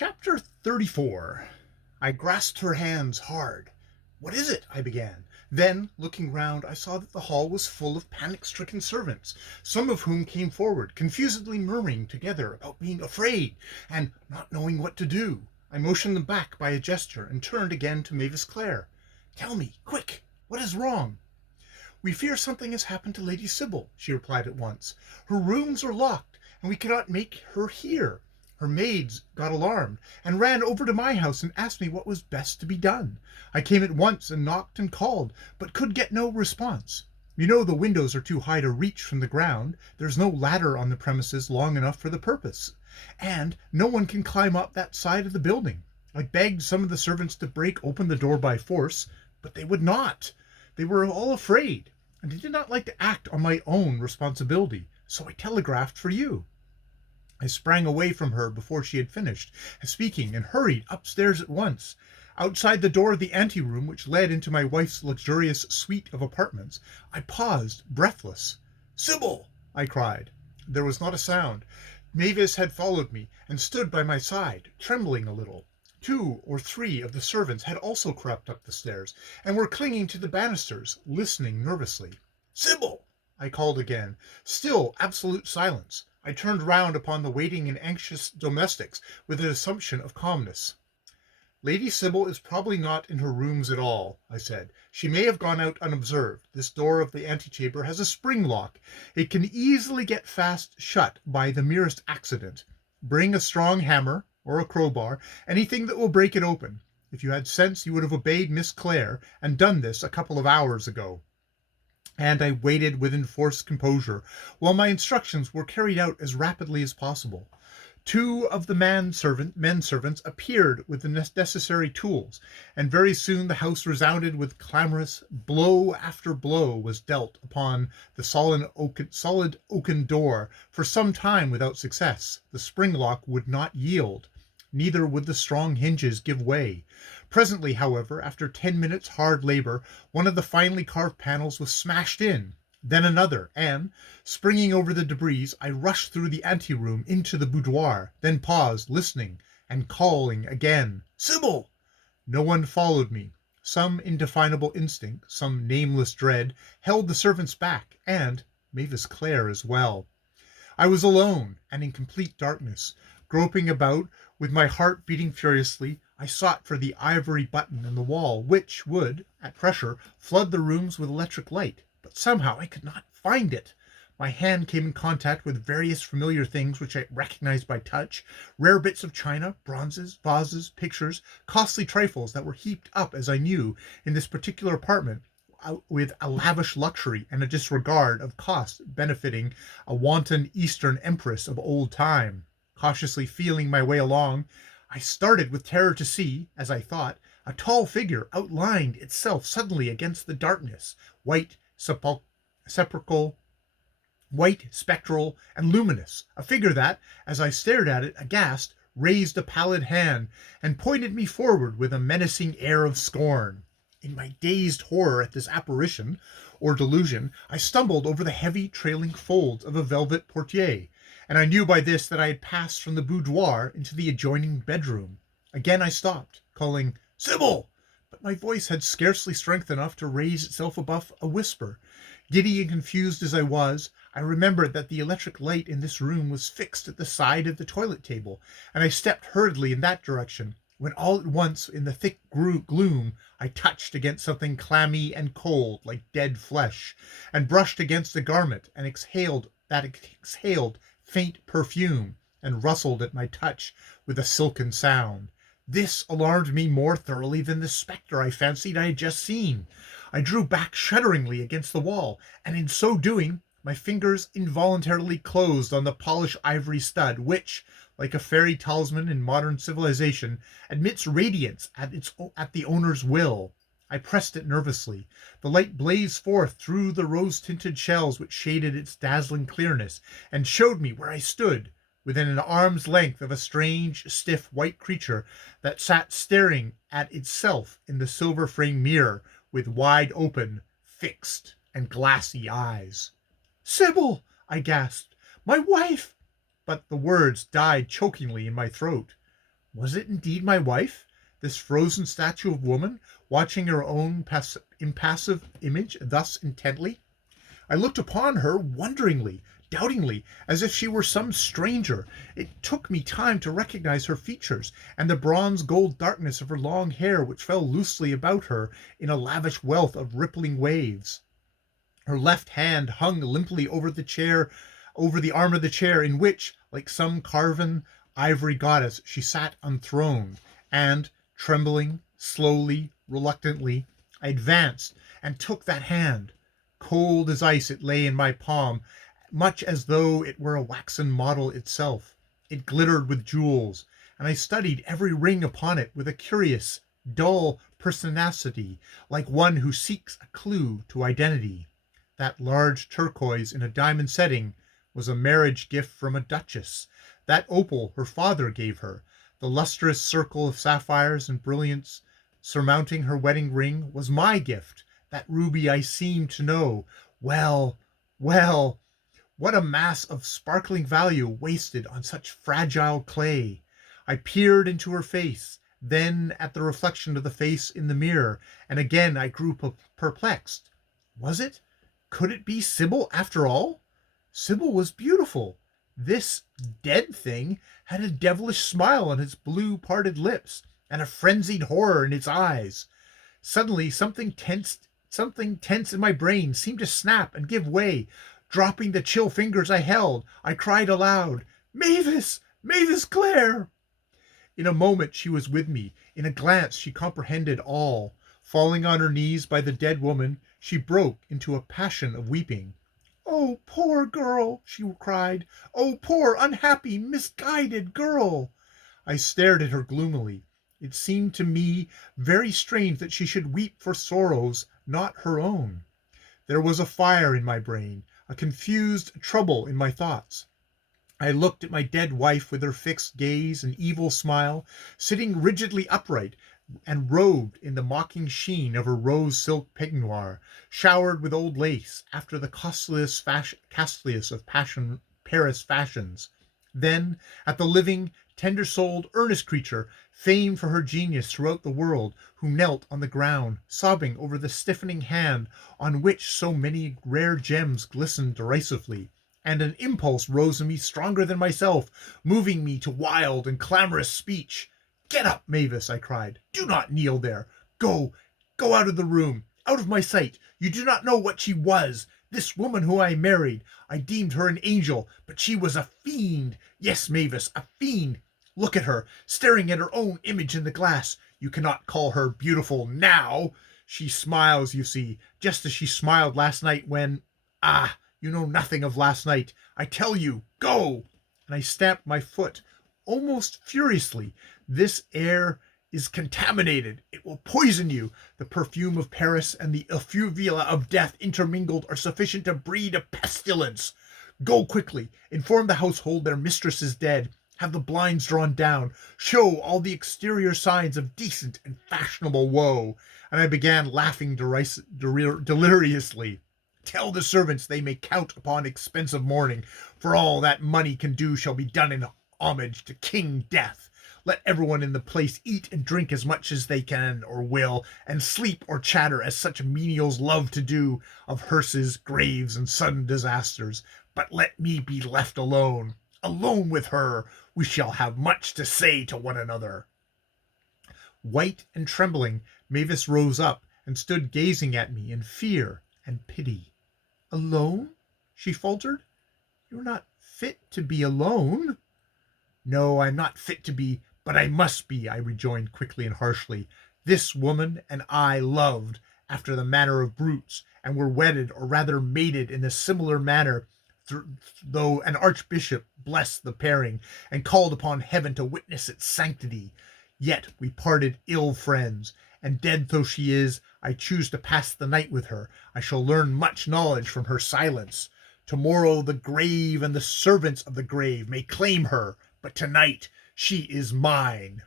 Chapter 34. I grasped her hands hard. "What is it?" I began. Then, looking round, I saw that the hall was full of panic-stricken servants, some of whom came forward, confusedly murmuring together about being afraid and not knowing what to do. I motioned them back by a gesture and turned again to Mavis Clare. "Tell me, quick, what is wrong?" "We fear something has happened to Lady Sybil," she replied at once. "Her rooms are locked, and we cannot make her hear. Her maids got alarmed, and ran over to my house and asked me what was best to be done. I came at once and knocked and called, but could get no response. You know the windows are too high to reach from the ground, there's no ladder on the premises long enough for the purpose, and no one can climb up that side of the building. I begged some of the servants to break open the door by force, but they would not. They were all afraid, and I did not like to act on my own responsibility, so I telegraphed for you." I sprang away from her before she had finished speaking and hurried upstairs at once. Outside the door of the anteroom, which led into my wife's luxurious suite of apartments, I paused, breathless. "Sybil!" I cried. There was not a sound. Mavis had followed me and stood by my side, trembling a little. 2 or 3 of the servants had also crept up the stairs and were clinging to the banisters, listening nervously. "Sybil!" I called again. Still absolute silence. I turned round upon the waiting and anxious domestics with an assumption of calmness. "Lady Sybil is probably not in her rooms at all," I said. "She may have gone out unobserved. This door of the antechamber has a spring lock. It can easily get fast shut by the merest accident. Bring a strong hammer, or a crowbar, anything that will break it open. If you had sense, you would have obeyed Miss Clare, and done this a couple of hours ago." And I waited with enforced composure, while my instructions were carried out as rapidly as possible. 2 of the men servants appeared with the necessary tools, and very soon the house resounded with clamorous blow after blow was dealt upon the solid oaken door for some time without success. The spring lock would not yield, neither would the strong hinges give way. Presently, however, after 10 minutes' hard labor, one of the finely carved panels was smashed in, then another, and, springing over the debris, I rushed through the anteroom into the boudoir, then paused, listening, and calling again, "Sybil!" No one followed me. Some indefinable instinct, some nameless dread, held the servants back, and Mavis Clare as well. I was alone, and in complete darkness. Groping about, with my heart beating furiously, I sought for the ivory button in the wall, which would, at pressure, flood the rooms with electric light, but somehow I could not find it. My hand came in contact with various familiar things which I recognized by touch, rare bits of china, bronzes, vases, pictures, costly trifles that were heaped up, as I knew, in this particular apartment, with a lavish luxury and a disregard of cost benefiting a wanton Eastern empress of old time. Cautiously feeling my way along, I started with terror to see, as I thought, a tall figure outlined itself suddenly against the darkness, white, sepulchral, white, spectral, and luminous, a figure that, as I stared at it aghast, raised a pallid hand and pointed me forward with a menacing air of scorn. In my dazed horror at this apparition, or delusion, I stumbled over the heavy, trailing folds of a velvet portiere, and I knew by this that I had passed from the boudoir into the adjoining bedroom. Again I stopped, calling, "Sybil!" but my voice had scarcely strength enough to raise itself above a whisper. Giddy and confused as I was, I remembered that the electric light in this room was fixed at the side of the toilet table, and I stepped hurriedly in that direction, when all at once, in the thick gloom, I touched against something clammy and cold, like dead flesh, and brushed against a garment, and exhaled faint perfume, and rustled at my touch with a silken sound. This alarmed me more thoroughly than the spectre I fancied I had just seen. I drew back shudderingly against the wall, and in so doing, my fingers involuntarily closed on the polished ivory stud, which, like a fairy talisman in modern civilization, admits radiance at the owner's will. I pressed it nervously. The light blazed forth through the rose-tinted shells which shaded its dazzling clearness, and showed me where I stood, within an arm's length of a strange, stiff, white creature that sat staring at itself in the silver-framed mirror with wide-open, fixed, and glassy eyes. "Sybil!" I gasped. "My wife!" But the words died chokingly in my throat. Was it indeed my wife, this frozen statue of woman, watching her own impassive image thus intently? I looked upon her wonderingly, doubtingly, as if she were some stranger. It took me time to recognize her features, and the bronze gold darkness of her long hair which fell loosely about her in a lavish wealth of rippling waves. Her left hand hung limply over the arm of the chair in which, like some carven ivory goddess, she sat enthroned, and, trembling, slowly, reluctantly, I advanced and took that hand. Cold as ice it lay in my palm, much as though it were a waxen model itself. It glittered with jewels, and I studied every ring upon it with a curious, dull pertinacity, like one who seeks a clue to identity. That large turquoise in a diamond setting was a marriage gift from a duchess. That opal her father gave her. The lustrous circle of sapphires and brilliants surmounting her wedding ring was my gift. That ruby I seemed to know. Well, well, what a mass of sparkling value wasted on such fragile clay! I peered into her face, then at the reflection of the face in the mirror, and again I grew perplexed. Was it? Could it be Sybil after all? Sybil was beautiful. This dead thing had a devilish smile on its blue parted lips, and a frenzied horror in its eyes. Suddenly something tense in my brain seemed to snap and give way. Dropping the chill fingers I held, I cried aloud, "Mavis! Mavis Clare!" In a moment she was with me. In a glance she comprehended all. Falling on her knees by the dead woman, she broke into a passion of weeping. "Oh, poor girl!" she cried. "Oh, poor, unhappy, misguided girl!" I stared at her gloomily. It seemed to me very strange that she should weep for sorrows not her own. There was a fire in my brain, a confused trouble in my thoughts. I looked at my dead wife with her fixed gaze and evil smile, sitting rigidly upright and robed in the mocking sheen of her rose silk peignoir, showered with old lace after the costliest of Paris fashions. Then at the living, tender-souled, earnest creature, famed for her genius throughout the world, who knelt on the ground, sobbing over the stiffening hand on which so many rare gems glistened derisively. And an impulse rose in me stronger than myself, moving me to wild and clamorous speech. "Get up, Mavis," I cried. "Do not kneel there. Go out of the room, out of my sight. You do not know what she was. This woman who I married, I deemed her an angel, but she was a fiend. Yes, Mavis, a fiend. Look at her, staring at her own image in the glass. You cannot call her beautiful now. She smiles, you see, just as she smiled last night when... Ah, you know nothing of last night. I tell you, go!" And I stamped my foot, almost furiously. "This air is contaminated. It will poison you. The perfume of Paris and the effluvia of death intermingled are sufficient to breed a pestilence. Go quickly. Inform the household their mistress is dead. Have the blinds drawn down. Show all the exterior signs of decent and fashionable woe." And I began laughing deliriously. "Tell the servants they may count upon expensive mourning, for all that money can do shall be done in homage to King Death. Let everyone in the place eat and drink as much as they can or will, and sleep or chatter as such menials love to do, of hearses, graves, and sudden disasters. But let me be left alone. Alone with her. We shall have much to say to one another." White and trembling, Mavis rose up and stood gazing at me in fear and pity. "Alone?" she faltered. "You're not fit to be alone." "No, I'm not fit to be, but I must be," I rejoined quickly and harshly. "This woman and I loved after the manner of brutes, and were wedded, or rather mated, in a similar manner, though an archbishop blessed the pairing, and called upon heaven to witness its sanctity. Yet we parted ill friends, and dead though she is, I choose to pass the night with her. I shall learn much knowledge from her silence. Tomorrow the grave and the servants of the grave may claim her, but tonight she is mine."